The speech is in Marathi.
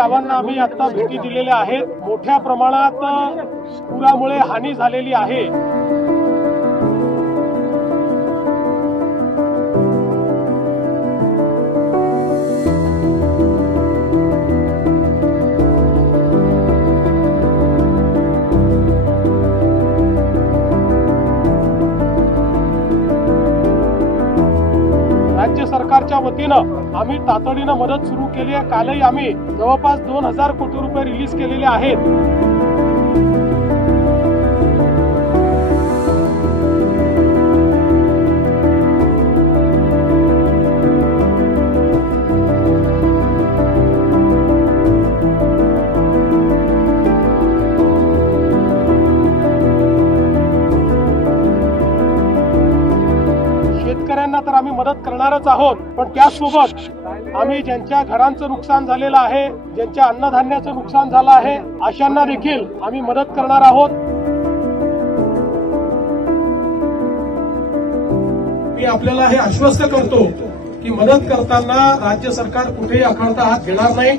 गावांना आम्ही आता भेटी दिलेल्या आहेत। मोठ्या प्रमाणात पुरामुळे हानी झालेली आहे। राज्य सरकारच्या वतीनं आम्ही तातडीनं मदत सुरू केली आहे। कालही आम्ही जवळपास 2000 कोटी रुपये रिलीज केलेले आहेत। शेतकऱ्यांना तर आम्ही मदत करणारच आहोत, पण त्यासोबत आम्ही ज्यांच्या घरांचं नुकसान झालेलं आहे, ज्यांच्या अन्नधान्याचं नुकसान झालं आहे, अशांना देखील आम्ही मदत करणार आहोत। मी आपल्याला हे आश्वस्त करतो की मदत करताना राज्य सरकार कुठेही अखडता हात घेणार नाही।